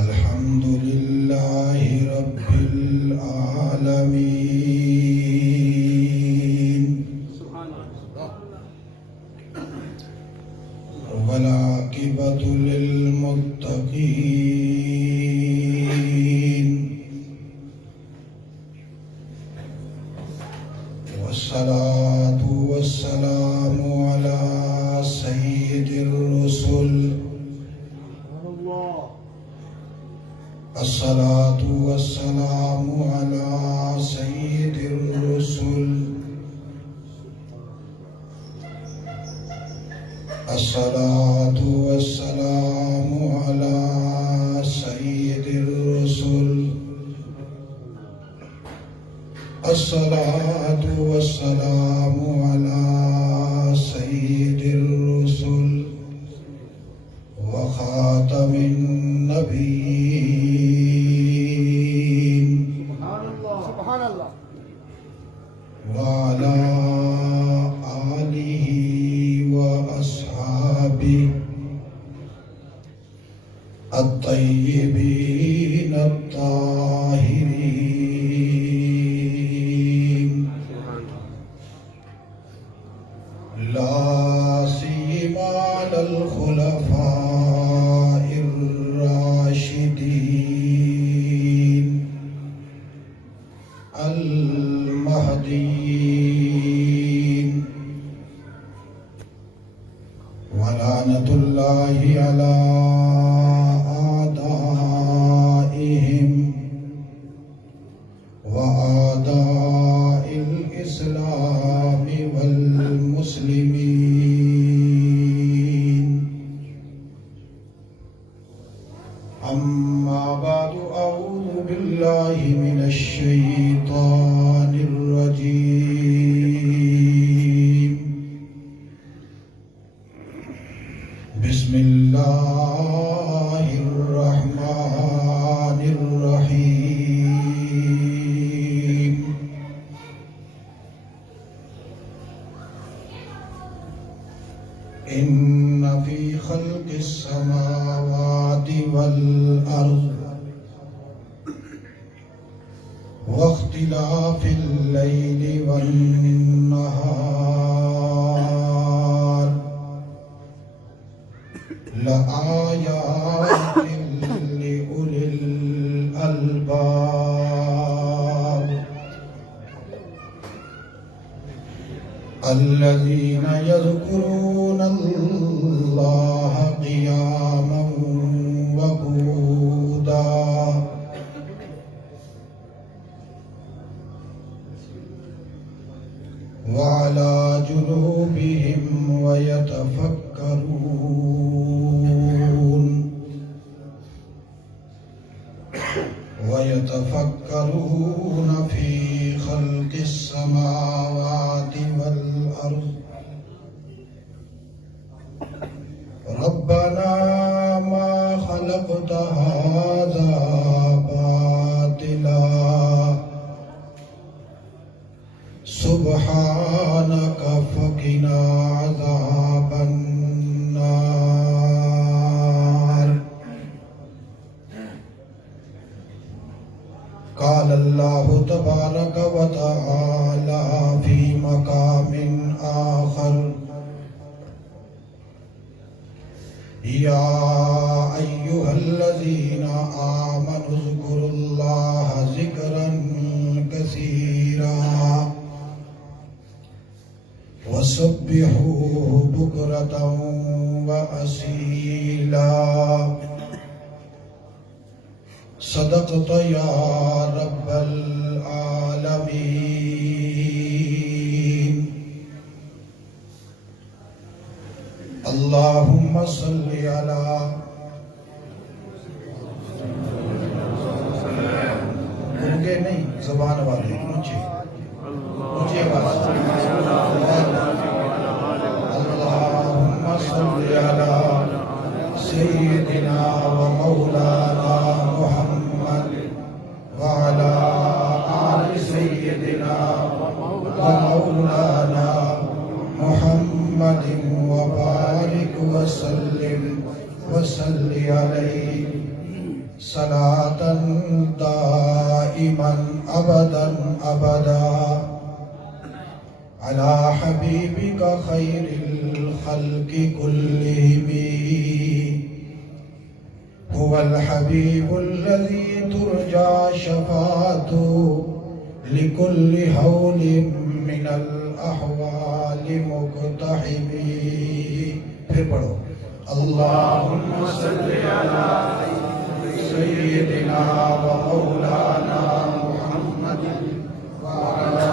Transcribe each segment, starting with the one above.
الحمد لله رب العالمين والعاقبة للمتقين والصلاة والسلام على سيد الرسل الصلاة والسلام على سيد الرسل الصلاة والسلام على سيد الرسل الصلاة والسلام على سيد الرسل وخاتم النبيين سبحان الله وعلى آله وأصحابه الطيبين الطاهرين لا سيما على الخلفاء الراشدين المهديين ولعنة الله على أعدائهم وأعداء الإسلام والمسلمين أما بعد أعوذ بالله من الشيطان الرجيم بسم الله الرحمن الرحيم إن في خلق السماوات والأرض واختلاف الليل والنهار لآيات لأولي الألباب الذين يذكرون الله قياما وقعودا وعلى جنوبهم ويتفكرون في خلق السماوات والأرض ربنا ما خلقت هذا باطلا سبحانك فقنا عذاب النار قال الله تبارك وتعالى في مقام آخر يا أيها الذين آمنوا اذكروا الله ذكرا كثيرا وسبحوه بكرة وأصيلا صدقت يا رب العالمين اللهم صل على گونگے نہیں زبان والے اونچے آواز اللهم صل على سيدنا ومولانا محمد وعلى آل سيدنا ومولانا محمد وبارك وسلم وصل عليه صلاة دائما أبدا أبدا على حبيبك خير الخلق كلهم. هو الحبيب الذي ترجى شفاعته لكل هول من الأحوال مقتحم. پھر پڑھو اللهم صل على سيدنا ومولانا محمد وعلى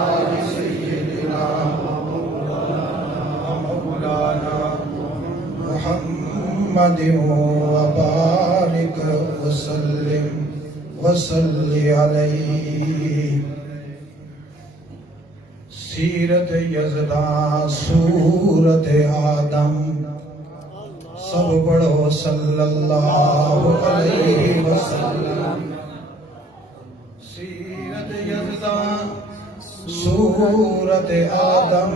آل سيدنا ومولانا محمد وبارك وسلم وصل عليه. سیرت یزداں صورت آدم سب پڑھو صلی اللہ علیہ وسلم. سیرت یزداں صورت آدم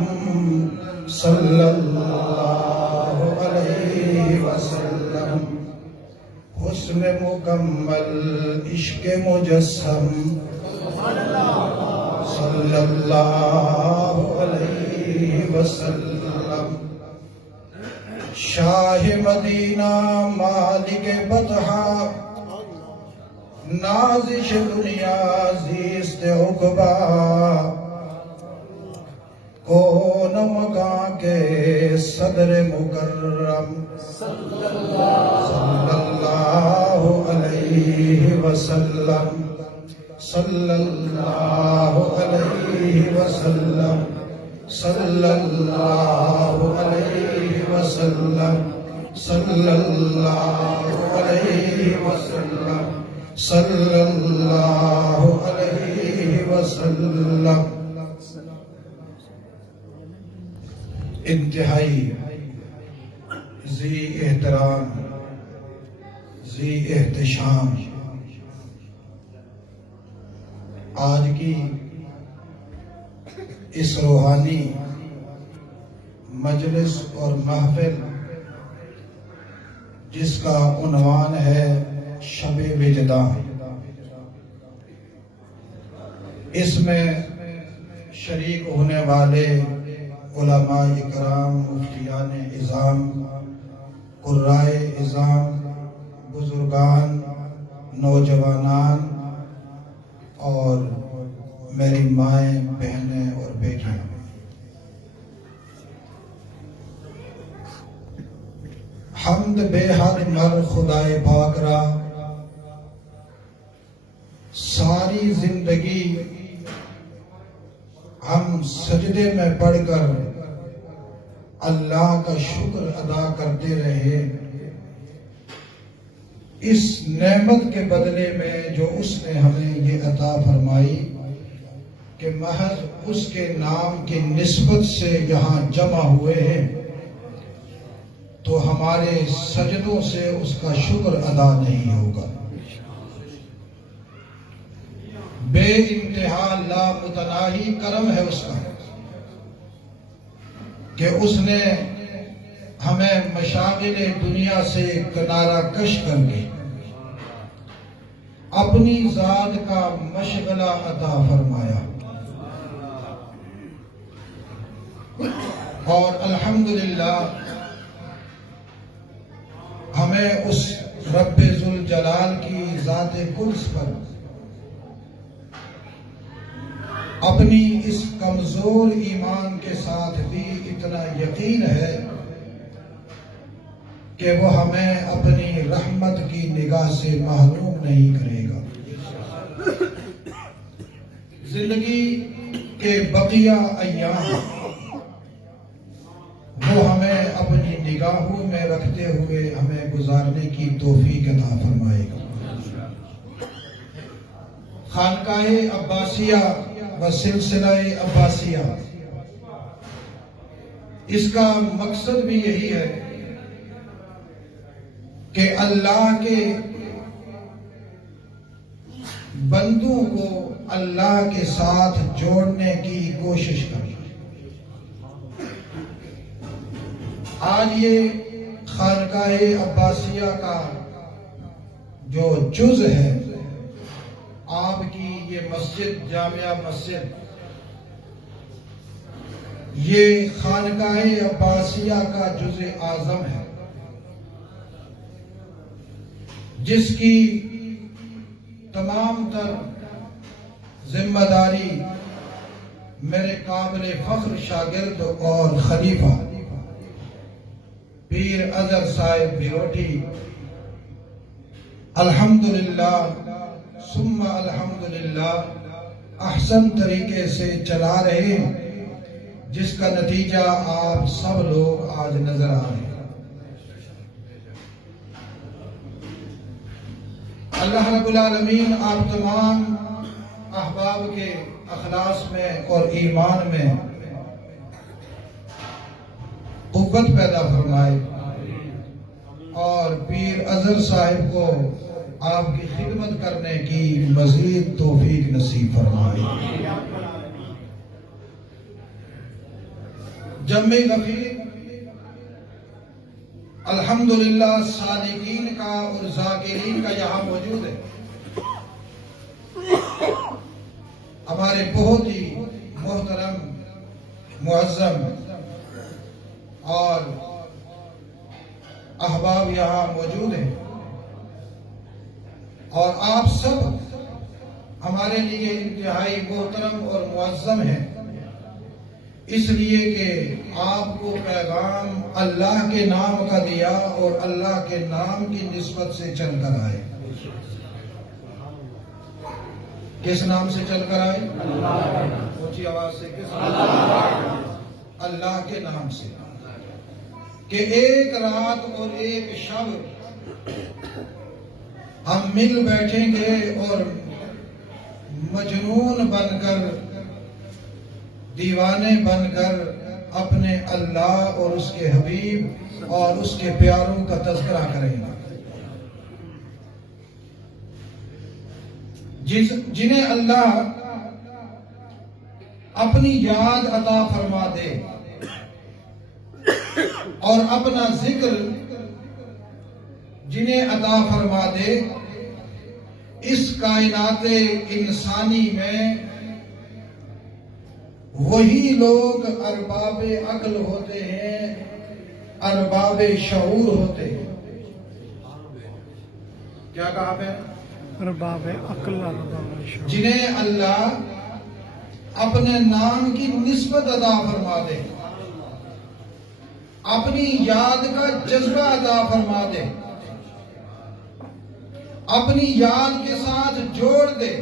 صلی اللہ علیہ وسلم. حسن مکمل عشق مجسم صلی اللہ علیہ وسلم. شاہ مدینہ مالک بطحا نازش دنیا زیست عقبا کون مکان کے صدر مکرم صلی اللہ علیہ وسلم. صلی اللہ علیہ وسلم. صلی اللہ علیہ وسلم. صلی اللہ علیہ وسلم. صلی اللہ علیہ وسلم. انتہائی ذی احترام ذی احتشام آج کی اس روحانی مجلس اور محفل جس کا عنوان ہے شب وجداں، اس میں شریک ہونے والے علماء اکرام، مفتیان اعظام، قرائے اعظام، بزرگان، نوجوانان اور میری مائیں، بہنیں اور بیٹیاں، حمد بے حد مر خدائے پاک را. ساری زندگی ہم سجدے میں پڑھ کر اللہ کا شکر ادا کرتے رہے اس نعمت کے بدلے میں جو اس نے ہمیں یہ عطا فرمائی کہ محض اس کے نام کی نسبت سے یہاں جمع ہوئے ہیں، تو ہمارے سجدوں سے اس کا شکر ادا نہیں ہوگا. بے انتہا لامتناہی کرم ہے اس کا کہ اس نے ہمیں مشاغل دنیا سے کنارہ کش کر کے اپنی ذات کا مشغلہ عطا فرمایا. اور الحمدللہ ہمیں اس رب ذوالجلال کی ذات قدس پر اپنی اس کمزور ایمان کے ساتھ بھی اتنا یقین ہے کہ وہ ہمیں اپنی رحمت کی نگاہ سے محروم نہیں کرے گا. زندگی کے بقیہ ایام وہ ہمیں اپنی نگاہوں میں رکھتے ہوئے ہمیں گزارنے کی توفیق عطا فرمائے گا. خانقاہ عباسیہ و سلسلہ عباسیہ، اس کا مقصد بھی یہی ہے کہ اللہ کے بندوں کو اللہ کے ساتھ جوڑنے کی کوشش کرنا. آج یہ خانقاہ عباسیہ کا جو جز ہے آپ کی یہ مسجد جامعہ مسجد، یہ خانقاہ عباسیہ کا جز اعظم ہے، جس کی تمام تر ذمہ داری میرے قابل فخر شاگرد اور خلیفہ پیر اظہر صاحب بھیروٹی الحمدللہ ثم الحمدللہ احسن طریقے سے چلا رہے ہیں، جس کا نتیجہ آپ سب لوگ آج نظر آ رہے ہیں۔ اللہ رب العالمین آپ تمام احباب کے اخلاص میں اور ایمان میں قوت پیدا فرمائے، اور پیر اظہر صاحب کو آپ کی خدمت کرنے کی مزید توفیق نصیب فرمائے۔ جمع غفیر الحمدللہ صادقین کا اور ذاکرین کا یہاں موجود ہے۔ ہمارے بہت ہی محترم معظم اور احباب یہاں موجود ہیں، اور آپ سب ہمارے لیے انتہائی محترم اور معظم ہیں، اس لیے کہ آپ کو پیغام اللہ کے نام کا دیا اور اللہ کے نام کی نسبت سے چل کر آئے۔ کس نام سے چل کر آئے؟ اونچی آواز سے کس نام؟ اللہ کے نام سے، کہ ایک رات اور ایک شب ہم مل بیٹھیں گے اور مجنون بن کر، دیوانے بن کر اپنے اللہ اور اس کے حبیب اور اس کے پیاروں کا تذکرہ کریں گے، جنہیں اللہ اپنی یاد عطا فرما دے اور اپنا ذکر جنہیں عطا فرما دے۔ اس کائنات انسانی میں وہی لوگ ارباب عقل ہوتے ہیں، ارباب شعور ہوتے ہیں۔ کیا کہا ہے؟ ارباب عقل، ارباب شعور، جنہیں اللہ اپنے نام کی نسبت عطا فرما دے، اپنی یاد کا جذبہ عطا فرما دے، اپنی یاد کے ساتھ جوڑ دے،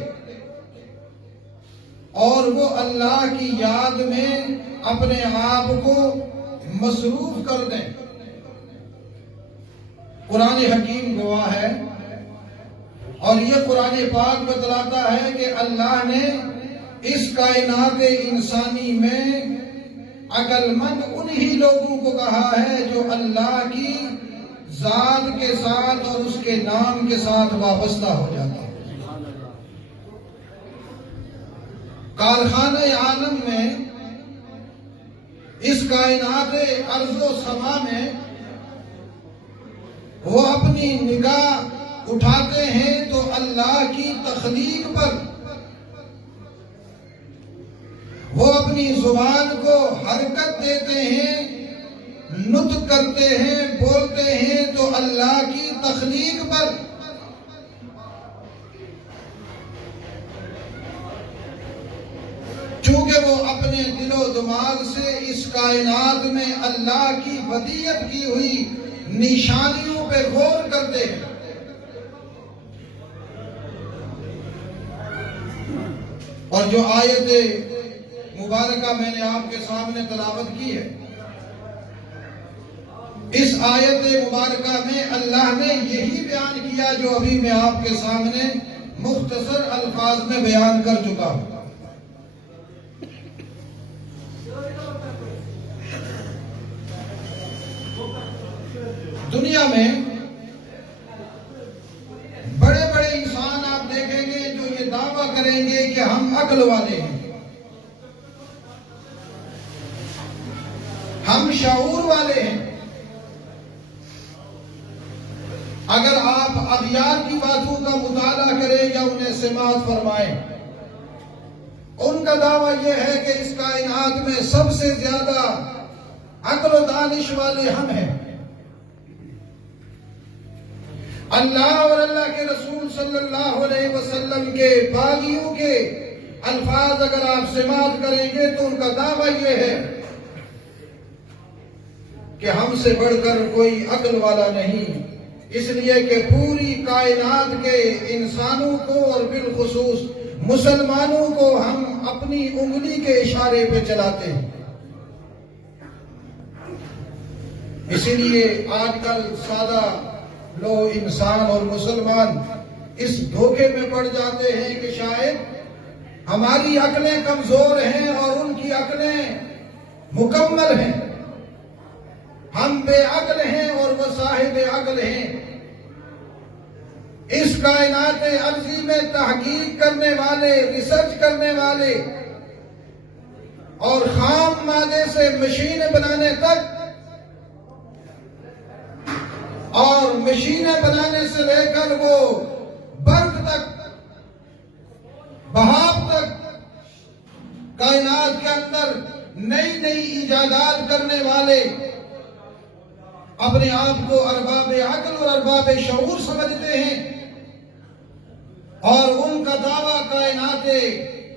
اور وہ اللہ کی یاد میں اپنے آپ کو مصروف کر دیں۔ قرآن حکیم گواہ ہے، اور یہ قرآن پاک بتلاتا ہے کہ اللہ نے اس کائنات انسانی میں عقل مند انہی لوگوں کو کہا ہے جو اللہ کی ذات کے ساتھ اور اس کے نام کے ساتھ وابستہ ہو جاتے ہیں۔ کارخانہ عالم میں، اس کائنات ارض و سما میں وہ اپنی نگاہ اٹھاتے ہیں تو اللہ کی تخلیق پر، وہ اپنی زبان کو حرکت دیتے ہیں، نطق کرتے ہیں، بولتے ہیں تو اللہ کی تخلیق پر۔ چونکہ وہ اپنے دل و دماغ سے اس کائنات میں اللہ کی ودیعت کی ہوئی نشانیوں پہ غور کرتے ہیں۔ اور جو آیت مبارکہ میں نے آپ کے سامنے تلاوت کی ہے، اس آیت مبارکہ میں اللہ نے یہی بیان کیا جو ابھی میں آپ کے سامنے مختصر الفاظ میں بیان کر چکا ہوں۔ دنیا میں بڑے بڑے انسان آپ دیکھیں گے جو یہ دعویٰ کریں گے کہ ہم عقل والے ہیں، ہم شعور والے ہیں، اگر آپ اغیار کی باتوں کا مطالعہ کریں یا انہیں سماعت فرمائیں، ان کا دعویٰ یہ ہے کہ اس کائنات میں سب سے زیادہ عقل و دانش والے ہم ہیں۔ اللہ اور اللہ کے رسول صلی اللہ علیہ وسلم کے باغیوں کے الفاظ اگر آپ سماعت کریں گے تو ان کا دعویٰ یہ ہے کہ ہم سے بڑھ کر کوئی عقل والا نہیں، اس لیے کہ پوری کائنات کے انسانوں کو اور بالخصوص مسلمانوں کو ہم اپنی انگلی کے اشارے پہ چلاتے ہیں۔ اسی لیے آج کل سادہ لوگ انسان اور مسلمان اس دھوکے میں پڑ جاتے ہیں کہ شاید ہماری عقلیں کمزور ہیں اور ان کی عقلیں مکمل ہیں، ہم بے عقل ہیں اور وہ صاحب عقل ہیں۔ اس کائنات ارضی میں تحقیق کرنے والے، ریسرچ کرنے والے اور خام مادے سے مشینیں بنانے تک اور مشینیں بنانے سے لے کر وہ برق تک، بہاؤ تک، کائنات کے اندر نئی نئی ایجادات کرنے والے اپنے آپ کو ارباب عقل اور ارباب شعور سمجھتے ہیں، اور ان کا دعویٰ کائنات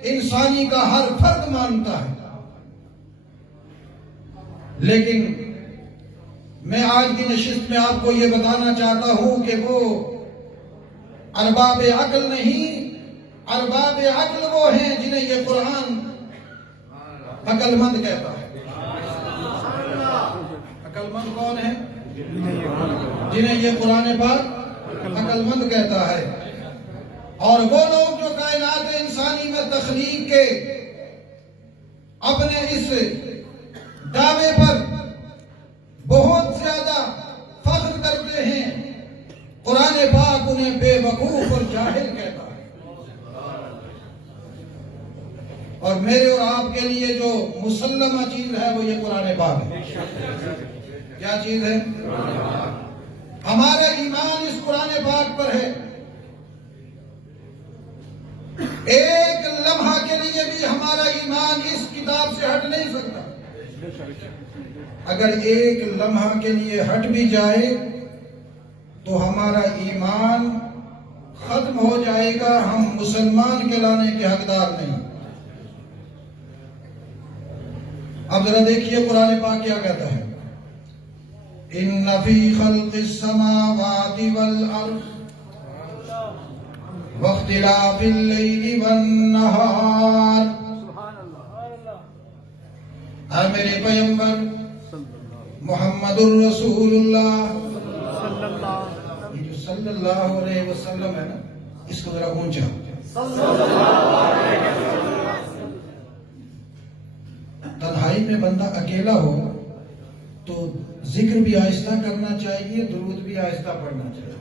انسانی کا ہر فرد مانتا ہے۔ لیکن میں آج کی نشست میں آپ کو یہ بتانا چاہتا ہوں کہ وہ ارباب عقل نہیں، ارباب عقل وہ ہیں جنہیں یہ قرآن عقل مند کہتا ہے۔ عقل مند کون ہے؟ جنہیں یہ قرآن پاک عقل مند کہتا ہے۔ اور وہ لوگ جو کائنات انسانی میں تخلیق کے اپنے اس دعوے پر بہت زیادہ فخر کرتے ہیں، قرآن پاک انہیں بے وقوف اور جاہل کہتا ہے۔ اور میرے اور آپ کے لیے جو مسلمہ چیز ہے وہ یہ قرآن پاک ہے۔ کیا چیز ہے؟ ہمارا ایمان اس قرآن پاک پر ہے۔ ایک لمحہ کے لیے بھی ہمارا ایمان اس کتاب سے ہٹ نہیں سکتا۔ اگر ایک لمحہ کے لیے ہٹ بھی جائے تو ہمارا ایمان ختم ہو جائے گا، ہم مسلمان کہلانے کے حقدار نہیں۔ اب ذرا دیکھیے قرآن پاک کیا کہتا ہے۔ ان فی خلق السماوات والارض واختلاف اللیل والنہار۔ اے میرے پیغمبر محمد الرسول اللہ یہ جو صلی اللہ علیہ وسلم ہے نا، اس کو ذرا اونچا۔ تنہائی میں بندہ اکیلا ہو تو ذکر بھی آہستہ کرنا چاہیے، درود بھی آہستہ پڑھنا چاہیے،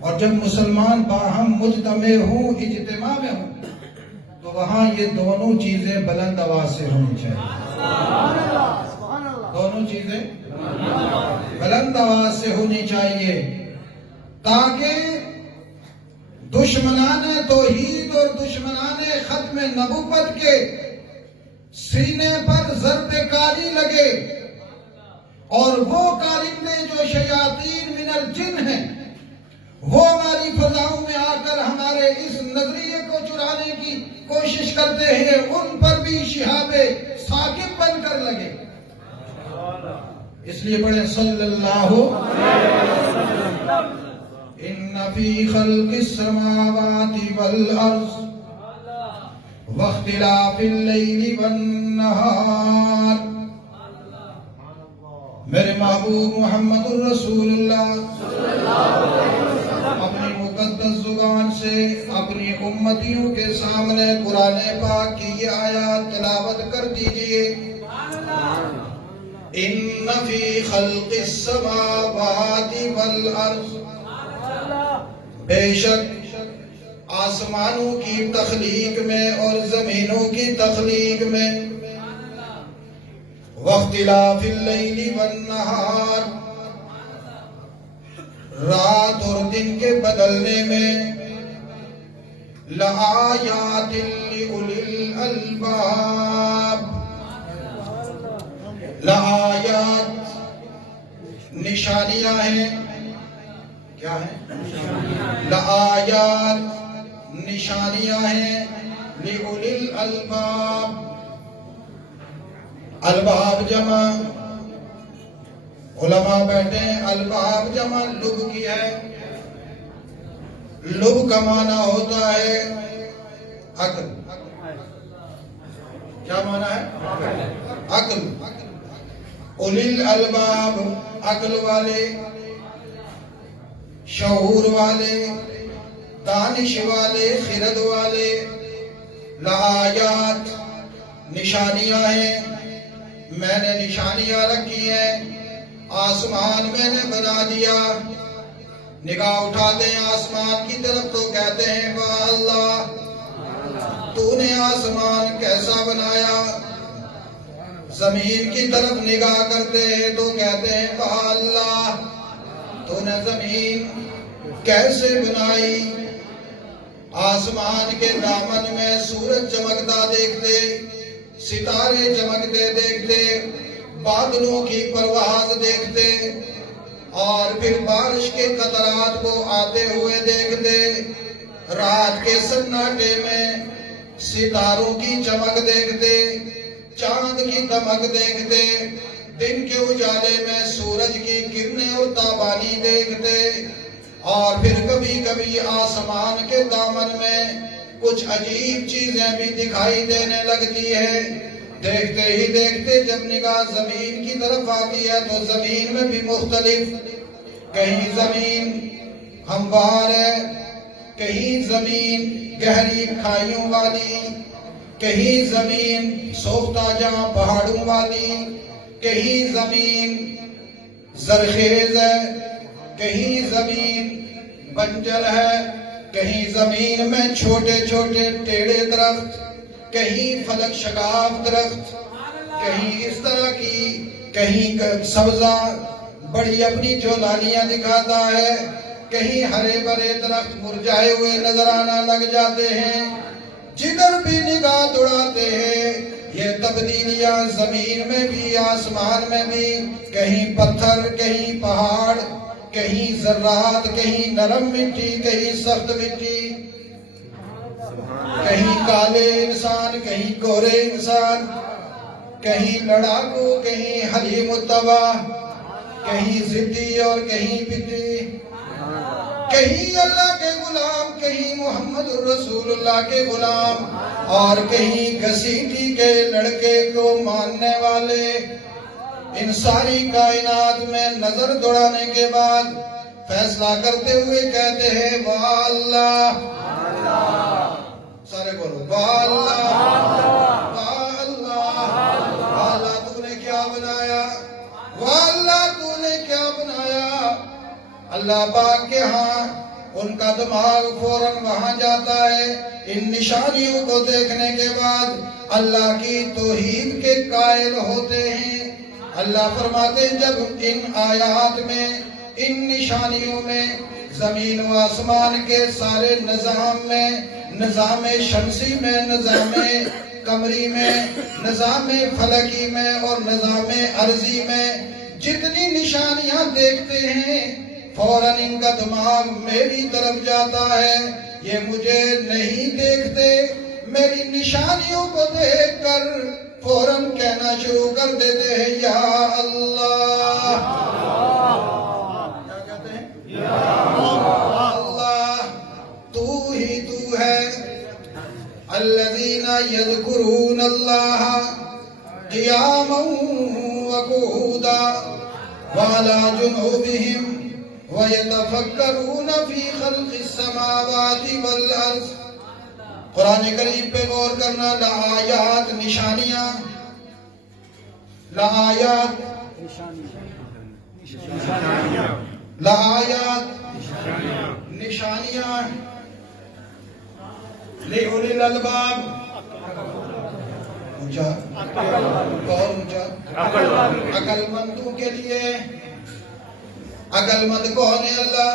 اور جب مسلمان باہم مجتمع ہوں، اجتماع میں ہوں، تو وہاں یہ دونوں چیزیں بلند آواز سے ہونی چاہیے۔ دونوں چیزیں بلند آواز سے ہونی چاہیے تاکہ دشمنان توحید اور دشمنان ختم نبوت کے سینے پر ضرب کاری لگے، اور وہ کارندے جو شیاطین من الجن ہیں وہ ہماری فضاؤں میں آ کر ہمارے اس نظریے کو چرانے کی کوشش کرتے ہیں، ان پر بھی شہاب ثاقب بن کر لگے۔ اس لیے پڑھیں صلی اللہ ان فی خلق السماوات والارض واختلاف اللیل والنہار۔ میرے محبوب محمد الرسول اللہ اپنی مقدس زبان سے اپنی امتیوں کے سامنے قرآن پاک کی یہ آیات تلاوت کر دیجئے۔ ان فی خلق السماوات والارض، بے شک آسمانوں کی تخلیق میں اور زمینوں کی تخلیق میں، واختلاف اللیل والنہار، بدلنے میں لآیات لأولی الالباب، لآیات نشانیاں ہیں. کیا ہیں؟ لآیات نشانیاں ہیں لأولی الالباب. الباب جمع علماء بیٹھے ہیں. الباب جمع لب کی ہے. لب کا معنی ہوتا ہے عقل. کیا معنی ہے؟ عقل. اولی الالباب عقل والے، شعور والے، دانش والے، خرد والے. لآیات نشانیاں ہیں. میں نے نشانیاں رکھی ہیں. آسمان میں نے بنا دیا. نگاہ اٹھاتے ہیں آسمان کی طرف تو کہتے ہیں واہ اللہ، تو نے آسمان کیسا بنایا. زمین کی طرف نگاہ کرتے ہیں تو کہتے ہیں واہ اللہ، تو نے زمین کیسے بنائی. آسمان کے دامن میں سورج چمکتا دیکھتے، ستارے چمکتے دیکھتے، بادلوں کی پرواز دیکھتے، اور پھر بارش کے قطرات کو آتے ہوئے دیکھتے. رات کے سناٹے میں ستاروں کی چمک دیکھتے، چاند کی دمک دیکھتے، دن کے اجالے میں سورج کی کرنیں اور تابانی دیکھتے. اور پھر کبھی کبھی آسمان کے دامن میں کچھ عجیب چیزیں بھی دکھائی دینے لگتی ہے. دیکھتے ہی دیکھتے جب نگاہ زمین کی طرف آتی ہے تو زمین میں بھی مختلف، کہیں زمین ہموار ہے، کہیں زمین گہری کھائیوں والی، کہیں زمین سوختہ جہاں پہاڑوں والی، کہیں زمین زرخیز ہے، کہیں زمین بنجر ہے، کہیں زمین میں چھوٹے چھوٹے ٹیڑے درخت، کہیں فلک شگاف درخت، کہیں اس طرح کی، کہیں سبزہ بڑی اپنی جولانیاں دکھاتا ہے، کہیں ہرے بھرے درخت مرجھائے ہوئے نظر آنا لگ جاتے ہیں. جدھر بھی نگاہ دوڑاتے ہیں یہ تبدیلیاں زمین میں بھی آسمان میں بھی، کہیں پتھر، کہیں پہاڑ، کہیں ذرات، کہیں نرم مٹی، کہیں سخت مٹی، کہیں کالے انسان، کہیں گورے انسان، کہیں لڑاکو، کہیں حلیم الطبع، کہیں ضدی اور کہیں بدی، کہیں اللہ کے غلام، کہیں محمد الرسول اللہ کے غلام، اور کہیں گھسیٹی کے لڑکے کو ماننے والے. ان ساری کائنات میں نظر دوڑانے کے بعد فیصلہ کرتے ہوئے کہتے ہیں واہ اللہ. سارے بولو واہ اللہ، واہ اللہ، واہ اللہ تو نے کیا بنایا، واہ اللہ تو نے کیا بنایا. اللہ پاک کے ہاں ان کا دماغ فوراً وہاں جاتا ہے. ان نشانیوں کو دیکھنے کے بعد اللہ کی توحید کے قائل ہوتے ہیں. اللہ فرماتے ہیں جب ان آیات میں، ان نشانیوں میں، زمین و آسمان کے سارے نظام میں، نظام شمسی میں، نظام قمری میں، نظام فلکی میں اور نظام ارضی میں جتنی نشانیاں دیکھتے ہیں فوراً ان کا دماغ میری طرف جاتا ہے. یہ مجھے نہیں دیکھتے، میری نشانیوں کو دیکھ کر فوراً کہنا شروع کر دیتے ہیں یا اللہ. کیا کہتے ہیں؟ یا اللہ، تو ہی تو ہے. الذین یذکرون اللہ قیاما وقعودا وعلی جنوبہم وَيَتَفَكَّرُونَ فِي خَلْقِ السَّمَاوَاتِ وَالْأَرْضِ. قرآن کریم پہ غور کرنا. لآیات نشانیاں، لآیات لآیات نشانیاں لِأُولِي الْأَلْبَابِ. اونچا بہت اونچا. عقل مندوں کے لیے. عقل مند کون ہے؟ اللہ.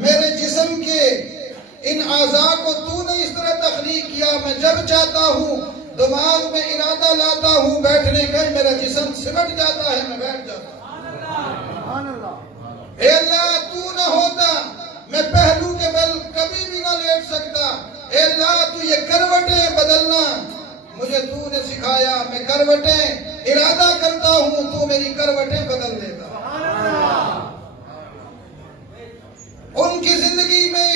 میرے جسم کے ان اعضاء کو تو نے اس طرح تخلیق کیا، میں جب چاہتا ہوں دماغ میں ارادہ لاتا ہوں بیٹھنے کا، میرا جسم سمٹ جاتا ہے، میں بیٹھ جاتا ہوں۔ اے اللہ تو نہ ہوتا میں پہلو کے بل کبھی بھی نہ لیٹ سکتا۔ اے اللہ تو یہ کروٹیں بدلنا مجھے تو نے سکھایا، میں کروٹیں ارادہ کرتا ہوں، تو میری کروٹیں بدل دیتا۔ ان کی زندگی میں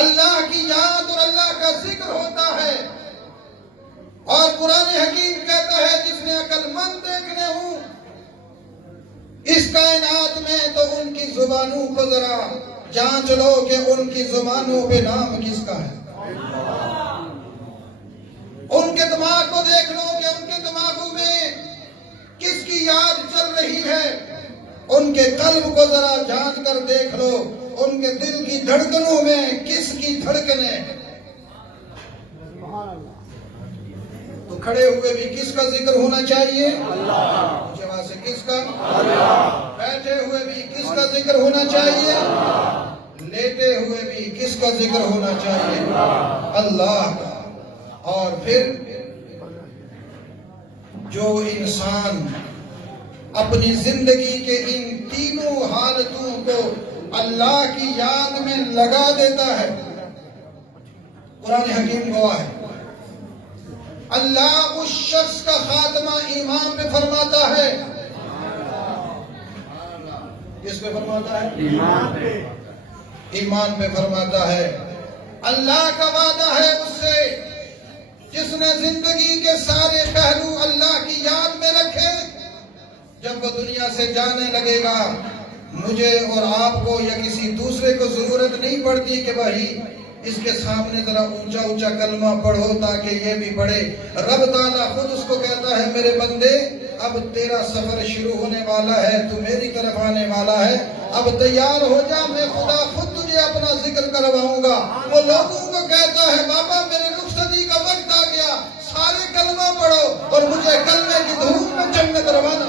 اللہ کی یاد اور اللہ کا ذکر ہوتا ہے، اور قرآن حکیم کہتا ہے جس نے عقل مند دیکھنے ہوں اس کائنات میں تو ان کی زبانوں کو ذرا جانچ لو کہ ان کی زبانوں پہ نام کس کا ہے۔ ان کے دماغ کو دیکھ لو کہ ان کے دماغوں میں کس کی یاد چل رہی ہے۔ ان کے قلب کو ذرا جانچ کر دیکھ لو، ان کے دل کی دھڑکنوں میں کس کی دھڑکنیں۔ تو کھڑے ہوئے بھی کس کا ذکر ہونا چاہیے؟ اللہ۔ جواب سے کس کا؟ اللہ۔ بیٹھے ہوئے بھی کس کا ذکر ہونا چاہیے؟ لیٹے ہوئے بھی کس کا ذکر ہونا چاہیے؟ اللہ کا۔ اور پھر جو انسان اپنی زندگی کے ان تینوں حالتوں کو اللہ کی یاد میں لگا دیتا ہے، قرآن حکیم گواہ ہے، اللہ اس شخص کا خاتمہ ایمان پہ فرماتا ہے۔ کس پہ فرماتا ہے؟ ایمان پہ۔ ایمان پہ فرماتا ہے۔ اللہ کا وعدہ ہے اس سے جس نے زندگی کے سارے پہلو اللہ کی یاد میں رکھے، جب وہ دنیا سے جانے لگے گا مجھے اور آپ کو یا کسی دوسرے کو ضرورت نہیں پڑتی کہ بھائی اس کے سامنے ذرا اونچا اونچا کلمہ پڑھو تاکہ یہ بھی پڑھے۔ رب تعالیٰ خود اس کو کہتا ہے میرے بندے اب تیرا سفر شروع ہونے والا ہے، تو میری طرف آنے والا ہے، اب تیار ہو جا، میں خدا خود تجھے اپنا ذکر کرواؤں گا۔ وہ لوگوں کو کہتا ہے بابا میرے رخصتی کا وقت آ گیا، سارے کلمہ پڑھو اور مجھے کلمے کی دھوم میں جنت روانہ۔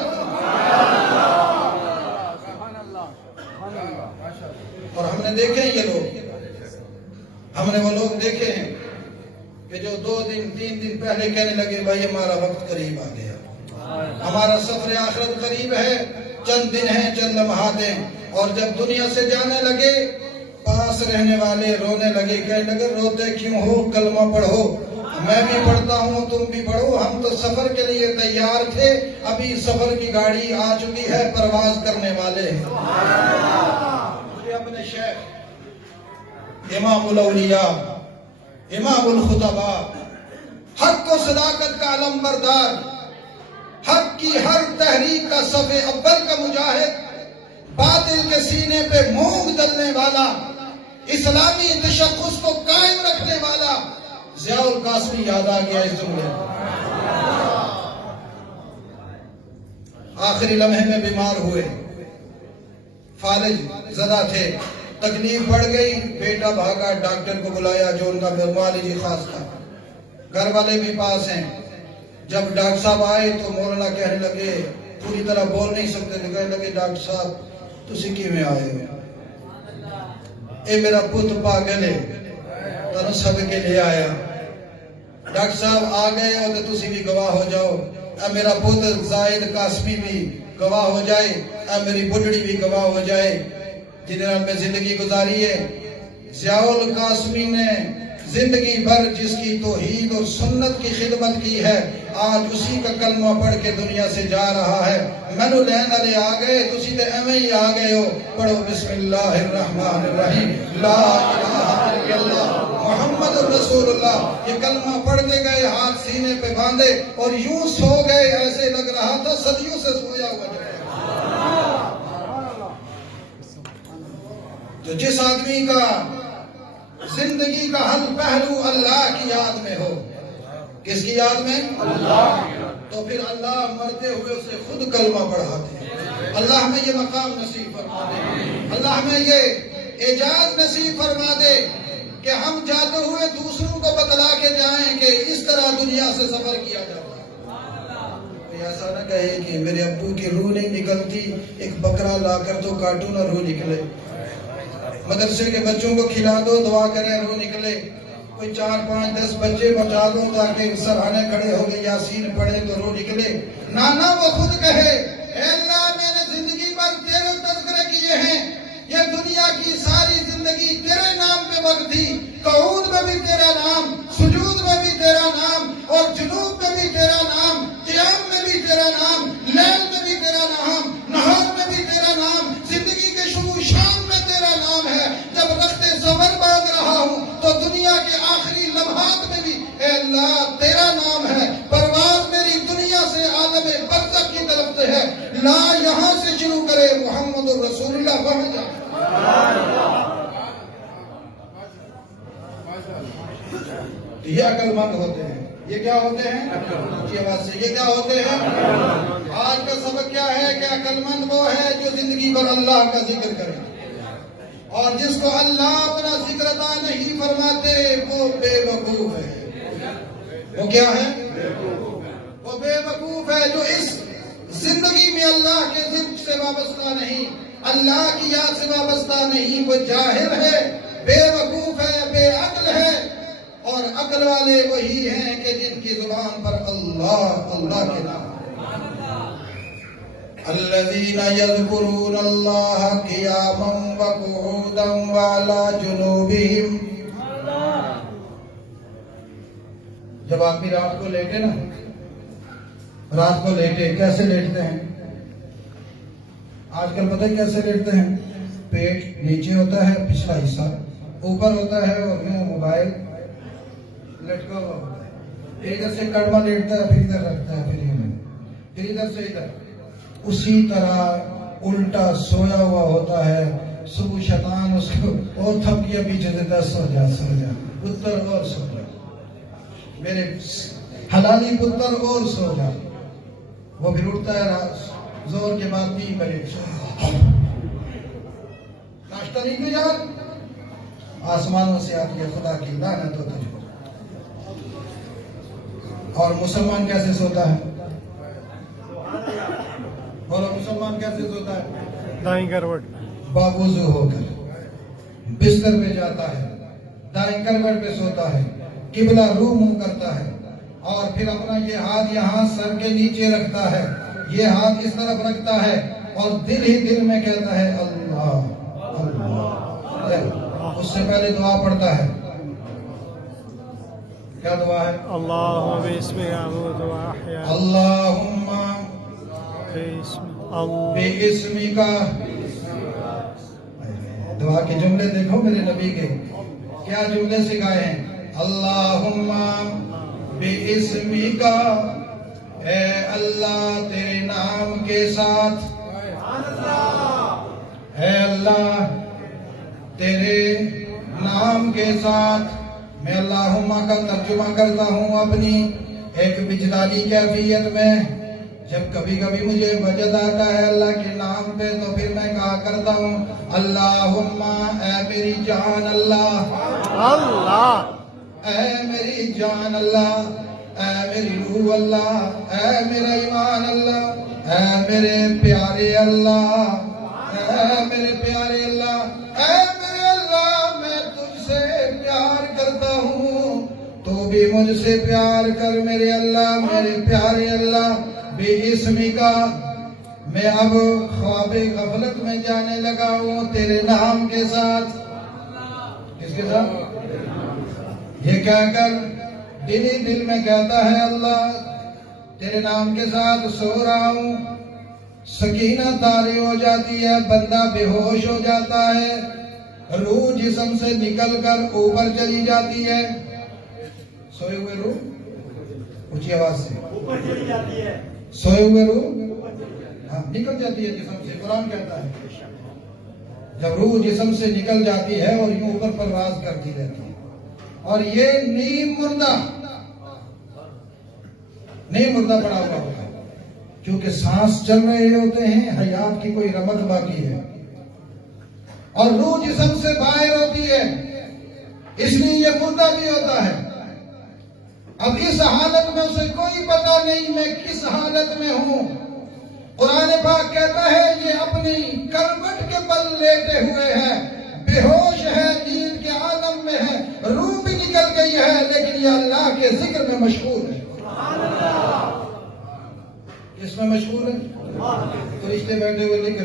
اور ہم نے دیکھے یہ لوگ، ہم نے وہ لوگ دیکھے ہیں کہ جو 2 دن 3 دن پہلے کہنے لگے بھائی ہمارا وقت قریب آ گیا، ہمارا سفر آخرت قریب ہے، چند دن ہیں، چند لمحات ہیں، اور جب دنیا سے جانے لگے پاس رہنے والے رونے لگے، کہنے لگے روتے کیوں ہو، کلمہ پڑھو۔ میں بھی پڑھتا ہوں تم بھی پڑھو، ہم تو سفر کے لیے تیار تھے، ابھی سفر کی گاڑی آ چکی ہے، پرواز کرنے والے ہیں۔ مجھے اپنے شیخ امام الاولیاء امام الخطباء حق و صداقت کا علم بردار، حق کی ہر تحریک کا صف اول کا مجاہد، باطل کے سینے پہ مونگ ڈلنے والا، اسلامی تشخص کو قائم رکھنے والا ضیاء القاسمی یاد آ گیا اس جملے۔ آخری لمحے میں بیمار ہوئے، فالج زدہ تھے، تکلیف بڑھ گئی، بیٹا بھاگا، ڈاکٹر کو بلایا جو ان کا معالجی خاص تھا، گھر والے بھی پاس ہیں۔ جب ڈاکٹر صاحب آئے تو مولانا کہنے لگے، پوری طرح بول نہیں سکتے تھے، کہنے لگے ڈاکٹر صاحب تسی کیویں آئے ہو؟ اے میرا پت پاگل ہے، تنو سب کے لے آیا۔ ڈاکٹر صاحب آ گئے ہو تو تسی بھی گواہ ہو جاؤ، اے میرا پت زائد قاسمی بھی گواہ ہو جائے، اے میری بڈڑی بھی گواہ ہو جائے، جنہوں نے زندگی گزاری ہے۔ ضیاء القاسمی نے زندگی بھر جس کی توحید اور سنت کی خدمت کی ہے، آج اسی کا کلمہ پڑھ کے دنیا سے جا رہا ہے۔ مینو لین والے آ گئے، تسی تے ایویں ہی آ گئے ہو۔ پڑھو بسم اللہ الرحمن الرحیم، لا الہ الا اللہ محمد رسول اللہ۔ یہ کلمہ پڑھتے گئے، ہاتھ سینے پہ باندھے اور یوں سو گئے، ایسے لگ رہا تھا صدیوں سے سویا ہوا ہے۔ جو جس آدمی کا زندگی کا ہر پہلو اللہ کی یاد میں ہو، کس کی یاد میں؟ اللہ، تو پھر اللہ مرتے ہوئے اسے خود کلمہ پڑھاتے ہیں۔ اللہ ہمیں یہ مقام نصیب فرما دے، اللہ ہمیں یہ اعجاز نصیب فرما دے کہ ہم جاتے ہوئے دوسروں کو بتلا کے جائیں کہ اس طرح دنیا سے سفر کیا جاتا ہے۔ ایسا نہ کہے کہ میرے ابو کی روح نہیں نکلتی، ایک بکرا لا کر تو کاٹوں نہ روح نکلے۔ مدرسے کے بچوں کو کھلا دو، دعا کریں رو نکلے. کوئی 4 5 10 بچے بچا دو تاکہ سرہانے کھڑے ہو گئے یاسین پڑھے تو رو نکلے. نانا وہ خود کہے اے اللہ میں نے زندگی بھر تیرے تذکرے کیے ہیں، یہ دنیا کی ساری زندگی تیرے نام پہ وقت تھی. قعود میں بھی تیرا نام، سجود میں بھی تیرا نام، اور جنوب میں بھی تیرا نام، قیام میں بھی تیرا نام، لیل میں بھی تیرا نام، نہار میں بھی تیرا نام، زندگی کے شروع شام میں تیرا نام ہے. جب رخت زمر باندھ رہا ہوں تو دنیا کے آخری لمحات میں بھی اے اللہ تیرا نام ہے. پرواز میری دنیا سے عالم برزخ کی طرف سے ہے. لا یہاں سے شروع کرے محمد رسول اللہ وہاں جا. یہ عقل مند ہوتے ہیں. یہ کیا ہوتے ہیں؟ اونچی آواز سے یہ کیا ہوتے ہیں؟ آج کا سبق کیا ہے کہ عقل مند وہ ہے جو زندگی بھر اللہ کا ذکر کرے، اور جس کو اللہ اپنا ذکر عطا نہیں فرماتے وہ بے وقوف ہے. وہ کیا ہے؟ وہ بے وقوف ہے جو اس زندگی میں اللہ کے ذکر سے وابستہ نہیں، اللہ کی یاد سے وابستہ نہیں. وہ جاہل ہے، بے وقوف ہے، بے عقل ہے. اور عقل والے وہی ہیں کہ جن کی زبان پر اللہ اللہ کے نام. الذين يذكرون الله قياما وقعودا وعلى جنوبهم. جب آدمی رات کو لیٹے نا، رات کو لیٹے کیسے لیٹتے ہیں؟ آج کل پتہ ہے کیسے لیٹتے ہیں؟ پیٹ نیچے ہوتا ہے، پچھلا حصہ اوپر ہوتا ہے، اور یوں موبائل لٹکا ہوا ہوتا ہے. ادھر سے کڑوا لیٹتا ہے، پھر ادھر رکھتا ہے، پھر ادھر سے ادھر. اسی طرح الٹا سویا ہوا ہوتا ہے. صبح شیطان اس کو اور تھپکیاں پیچھے سے 10 سو جا پتر اور سو جا، میرے حلالی پتر اور سو جا. وہ پھر اٹھتا ہے زور کے بعد 3 بجے. ناشتہ نہیں کیا یار؟ آسمانوں سے آتی ہے خدا کی لعنت ہو تجھ. اور مسلمان کیسے سوتا ہے؟ اور مسلمان کیسے سوتا ہے؟ دائیں کروٹ باوضو ہو کر بستر پہ جاتا ہے، دائیں کروٹ پہ سوتا ہے، قبلہ روح منہ کرتا ہے، اور پھر اپنا یہ ہاتھ یہاں سر کے نیچے رکھتا ہے، یہ ہاتھ اس طرف رکھتا ہے، اور دل ہی دل میں کہتا ہے اللہ اللہ. اس سے پہلے دعا پڑھتا ہے. کیا دعا ہے؟ اللہم باسمک اعوذ واحیا اللہم باسمک. دعا کے جملے دیکھو میرے نبی کے کیا جملے سکھائے ہیں. اللہم باسمک، اے اللہ تیرے نام کے ساتھ، اے اللہ تیرے نام کے ساتھ. میں اللہم کا ترجمہ کرتا ہوں اپنی ایک وجدانی کیفیت میں. جب کبھی کبھی مجھے وجد آتا ہے اللہ کے نام پہ تو پھر میں کہا کرتا ہوں اللہم اے میری جان اللہ، اللہ اے میری جان اللہ، اے میری روح اللہ، اے میرا ایمان اللہ، اے میرے پیارے اللہ، اے میرے پیارے اللہ، اے میرے اللہ میں تجھ سے پیار کرتا ہوں، تو بھی مجھ سے پیار کر میرے اللہ، میرے پیارے اللہ. بے اسمی کا میں اب خواب غفلت میں جانے لگا ہوں تیرے نام کے ساتھ. کس کے ساتھ؟ یہ کہہ کر دل ہی دل میں کہتا ہے اللہ تیرے نام کے ساتھ سو رہا ہوں. سکینہ طاری ہو جاتی ہے، بندہ بے ہوش ہو جاتا ہے، روح جسم سے نکل کر اوپر چلی جاتی ہے. سوئے ہوئے روح اونچی آواز سے اوپر چلی جاتی ہے. سوئے ہوئے روح نکل جاتی ہے جسم سے. قرآن کہتا ہے جب روح جسم سے نکل جاتی ہے اور یوں اوپر پرواز کرتی رہتی ہے، اور یہ نیم مردہ پڑا ہوا ہوتا ہے، کیونکہ سانس چل رہے ہوتے ہیں، حیات کی کوئی رمق باقی ہے، اور روح جسم سے باہر ہوتی ہے، اس لیے یہ مردہ بھی ہوتا ہے. اب اس حالت میں اسے کوئی پتہ نہیں میں کس حالت میں ہوں. قرآن پاک کہتا ہے یہ اپنی کروٹ کے بل لیٹے ہوئے ہے، بے ہوش یہ اللہ کے ذکر میں مشغول ہے. کس میں مشغول ہے؟ فرشتے بیٹھے ہوئے ذکر